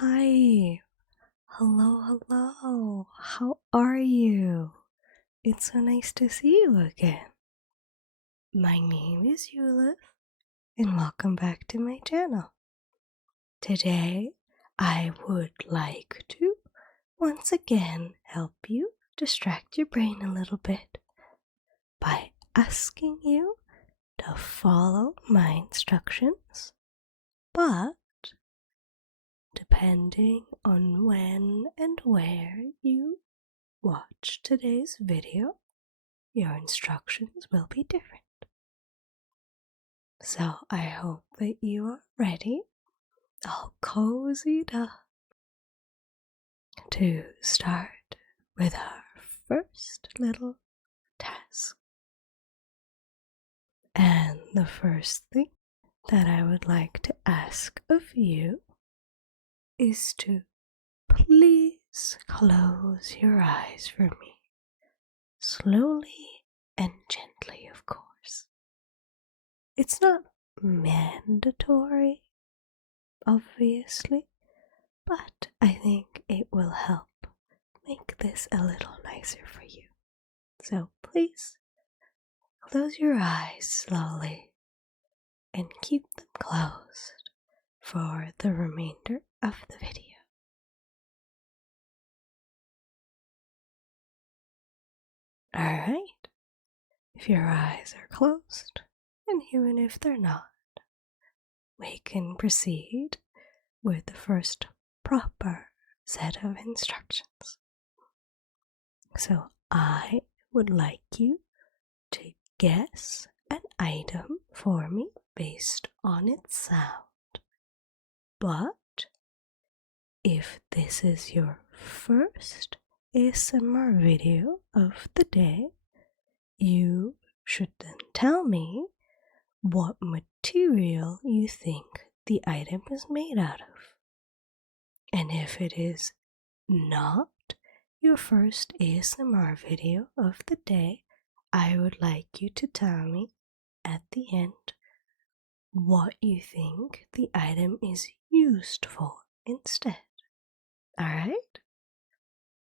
Hi, hello, how are you? It's so nice to see you again. My name is Eulith, and welcome back to my channel. Today, I would like to once again help you distract your brain a little bit by asking you to follow my instructions, but depending on when and where you watch today's video, your instructions will be different. So I hope that you are ready, all cozied up, to start with our first little task. And the first thing that I would like to ask of you is to please close your eyes for me. Slowly and gently, of course. It's not mandatory, obviously, but I think it will help make this a little nicer for you. So please close your eyes slowly and keep them closed for the remainder of the video. Alright, if your eyes are closed, and even if they're not, we can proceed with the first proper set of instructions. So I would like you to guess an item for me based on its sound. But if this is your first ASMR video of the day, you should then tell me what material you think the item is made out of. And if it is not your first ASMR video of the day, I would like you to tell me at the end what you think the item is used for instead. Alright?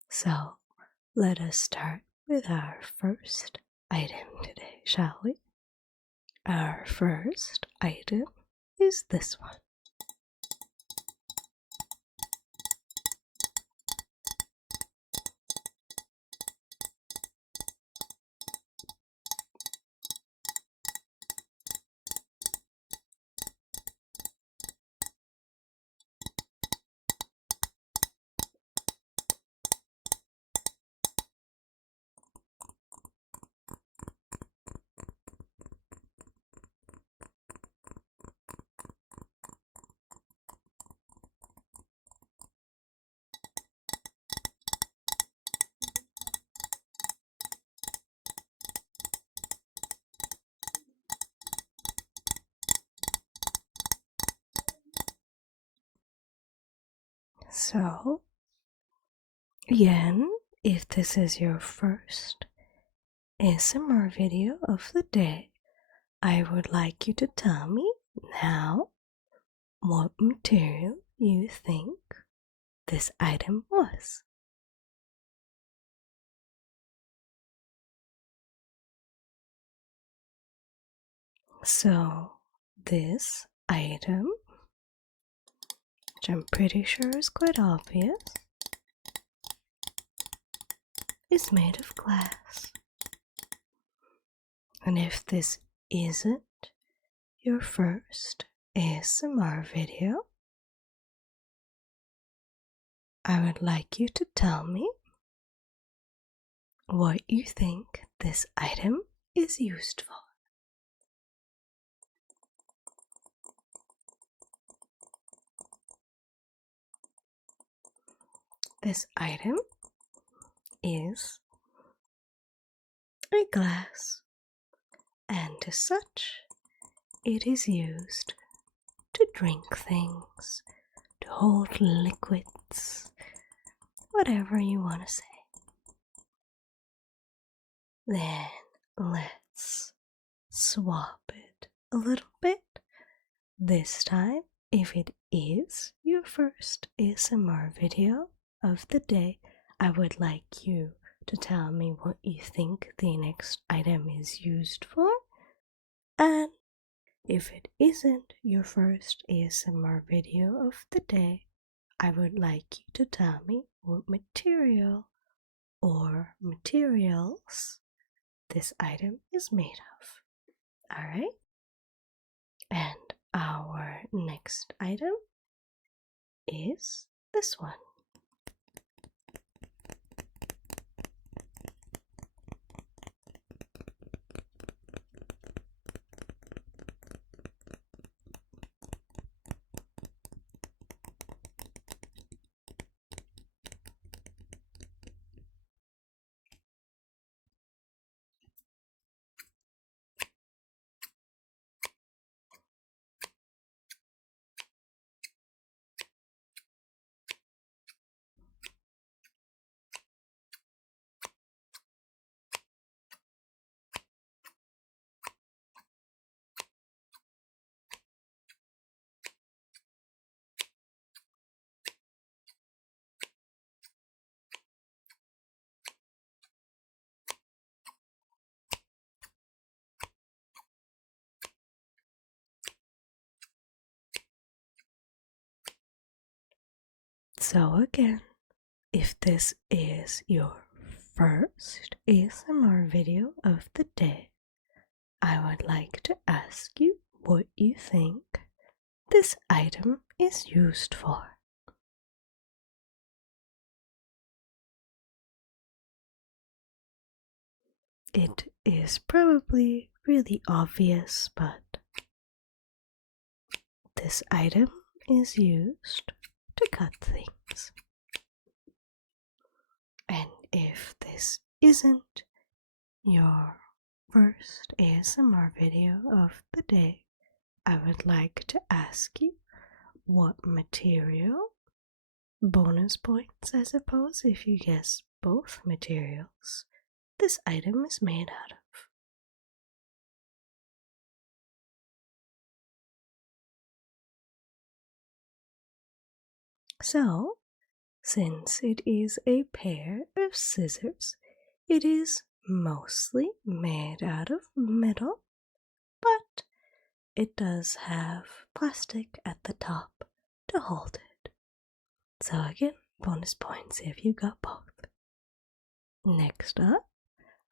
So let us start with our first item today, shall we? Our first item is this one. So, again, if this is your first ASMR video of the day, I would like you to tell me now what material you think this item was. So, this item, which I'm pretty sure is quite obvious, is made of glass. And if this isn't your first ASMR video, I would like you to tell me what you think this item is used for. This item is a glass, and as such, it is used to drink things, to hold liquids, whatever you want to say. Then let's swap it a little bit. This time if it is your first ASMR video of the day, I would like you to tell me what you think the next item is used for. And if it isn't your first ASMR video of the day, I would like you to tell me what material or materials this item is made of. Alright? And our next item is this one. So again, if this is your first ASMR video of the day, I would like to ask you what you think this item is used for. It is probably really obvious, but this item is used to cut things. And if this isn't your first ASMR video of the day, I would like to ask you what material, bonus points I suppose if you guess both materials, this item is made out of. So, since it is a pair of scissors, it is mostly made out of metal, but it does have plastic at the top to hold it. So again, bonus points if you got both. Next up,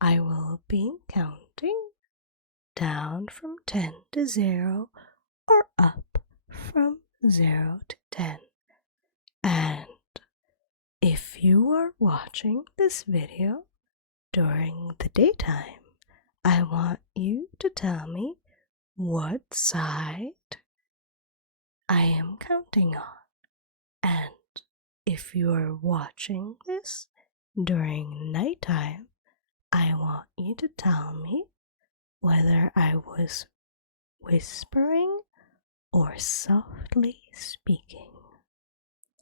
I will be counting down from 10 to 0 or up from 0 to 10. And if you are watching this video during the daytime, I want you to tell me what side I am counting on. And if you are watching this during nighttime, I want you to tell me whether I was whispering or softly speaking.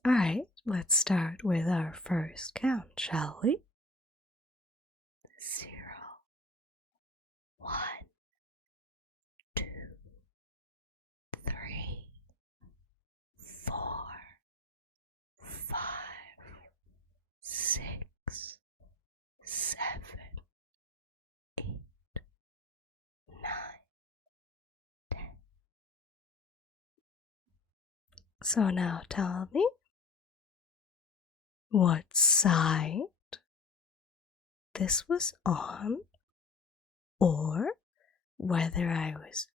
Alright, let's start with our first count, shall we? 0, 1, 2, 3, 4, 5, 6, 7, 8, 9, 10. So now tell me what side this was on, or whether I was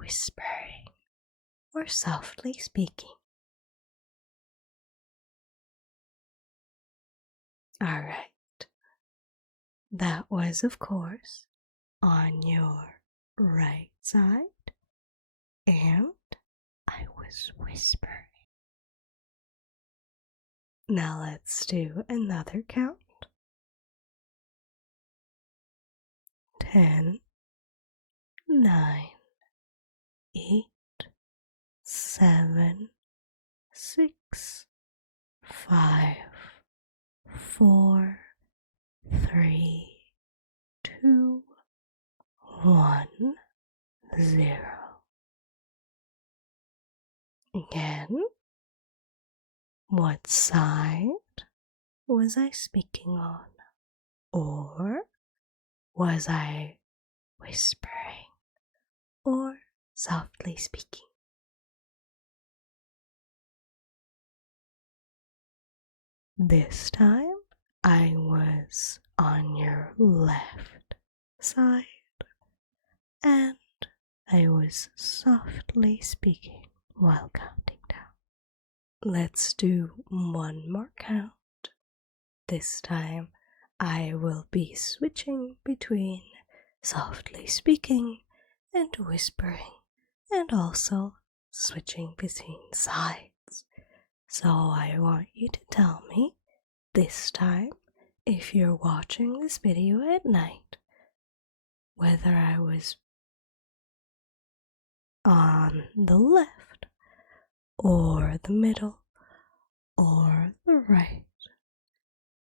whispering or softly speaking. Alright, that was, of course, on your right side, and I was whispering. Now let's do another count. 10, 9, 8, 7, 6, 5, 4, 3, 2, 1, 0. again, what side was I speaking on? Or was I whispering or softly speaking? This time I was on your left side and I was softly speaking while counting down. Let's do one more count. This time I will be switching between softly speaking and whispering, and also switching between sides. So I want you to tell me this time, if you're watching this video at night, whether I was on the left or the middle or the right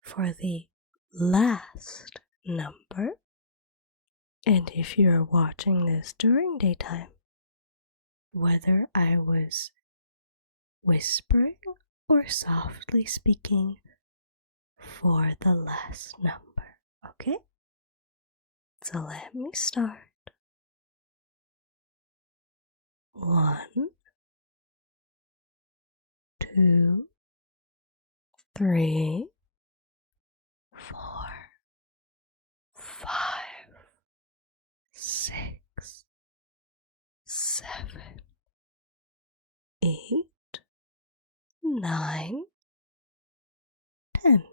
for the last number. And if you're watching this during daytime, whether I was whispering or softly speaking for the last number, okay? So let me start. 1, 2, 3, 4, 5, 6, 7, 8, 9, 10.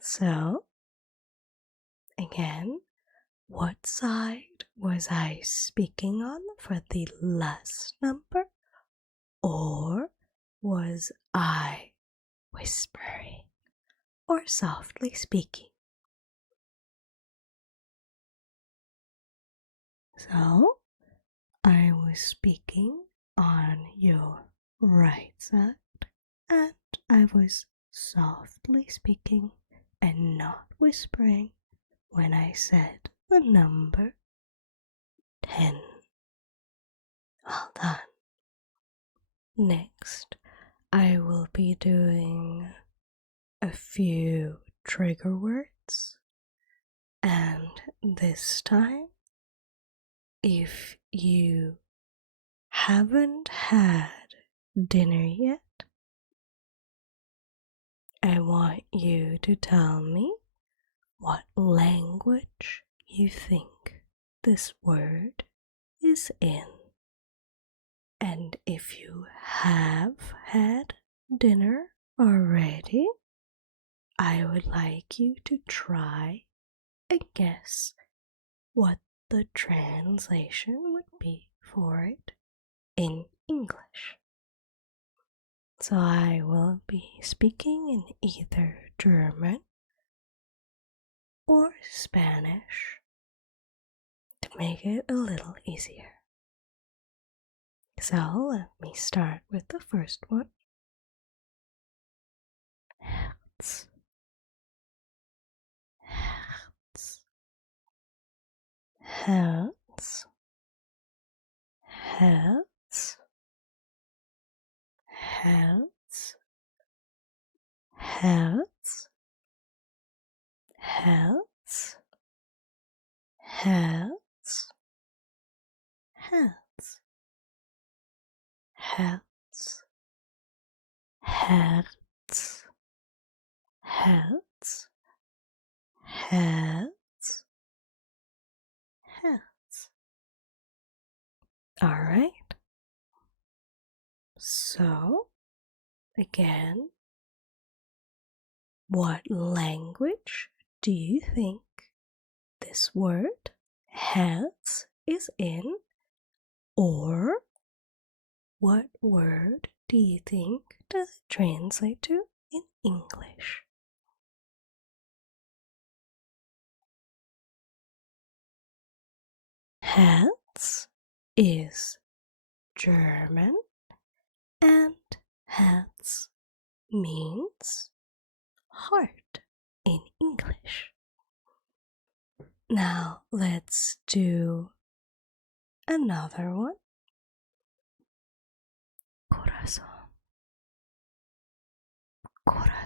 So, again, what side was I speaking on for the last number? Or was I whispering or softly speaking? So, I was speaking on your right side, and I was softly speaking and not whispering when I said the number 10. Well done. Next, I will be doing a few trigger words, and this time, if you haven't had dinner yet, I want you to tell me what language you think this word is in. And if you have had dinner already, I would like you to try and guess what the translation would be for it in English. So I will be speaking in either German or Spanish to make it a little easier. So let me start with the first one. Herz. Herz. Herz. Herz. Herz. Herz. Herz. Herz. Herz. Herz. Herz. Herz. Herz. Herz. All right. So, again, what language do you think this word Herz is in? Or what word do you think does it translate to in English? Herz is German, and Herz means heart in English. Now let's do another one.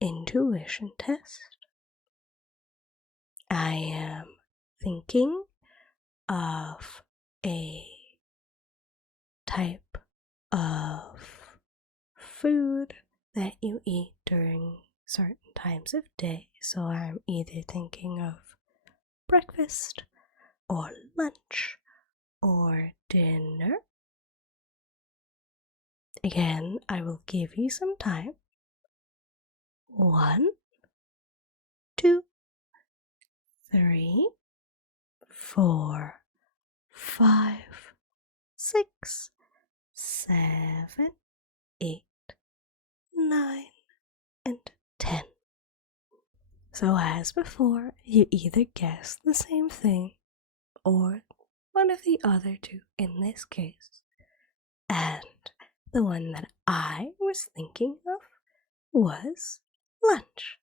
intuition test. I am thinking of a type of food that you eat during certain times of day. So I'm either thinking of breakfast or lunch or dinner. Again, I will give you some time. 1, 2, 3, 4, 5, 6, 7, 8, 9, and 10. So as before, you either guess the same thing or one of the other two in this case. And the one that I was thinking of was lunch.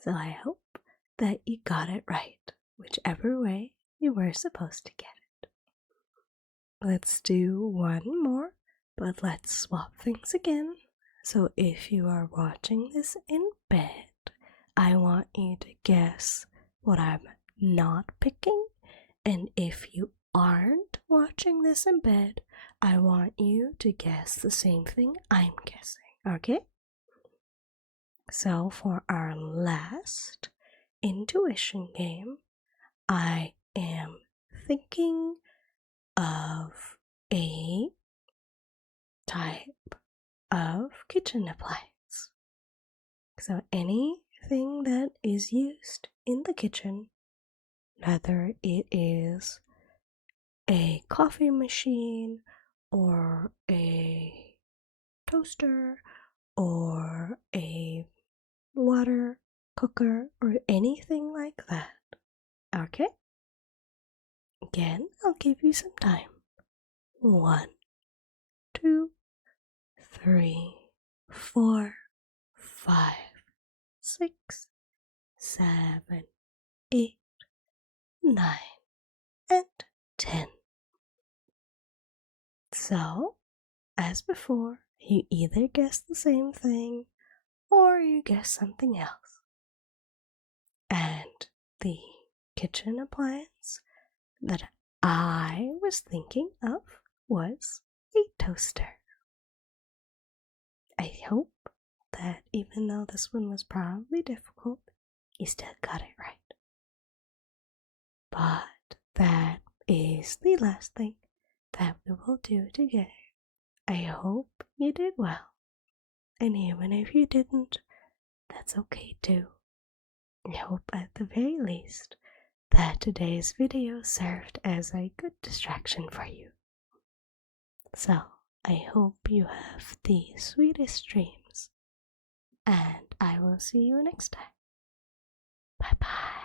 So I hope that you got it right, whichever way you were supposed to get it. Let's do one more, but let's swap things again. So if you are watching this in bed, I want you to guess what I'm not picking, and if you aren't watching this in bed, I want you to guess the same thing I'm guessing, okay? So for our last intuition game, I am thinking of a type of kitchen appliance. So anything that is used in the kitchen, whether it is a coffee machine or a toaster or a water cooker or anything like that. Okay? Again, I'll give you some time. 1, 2, 3, 4, 5, 6, 7, 8, 9, and 10. So, as before, you either guess the same thing or you guess something else. And the kitchen appliance that I was thinking of was a toaster. I hope that even though this one was probably difficult, you still got it right. But that is the last thing that we will do together. I hope you did well. And even if you didn't, that's okay too. I hope at the very least that today's video served as a good distraction for you. So, I hope you have the sweetest dreams, and I will see you next time. Bye bye.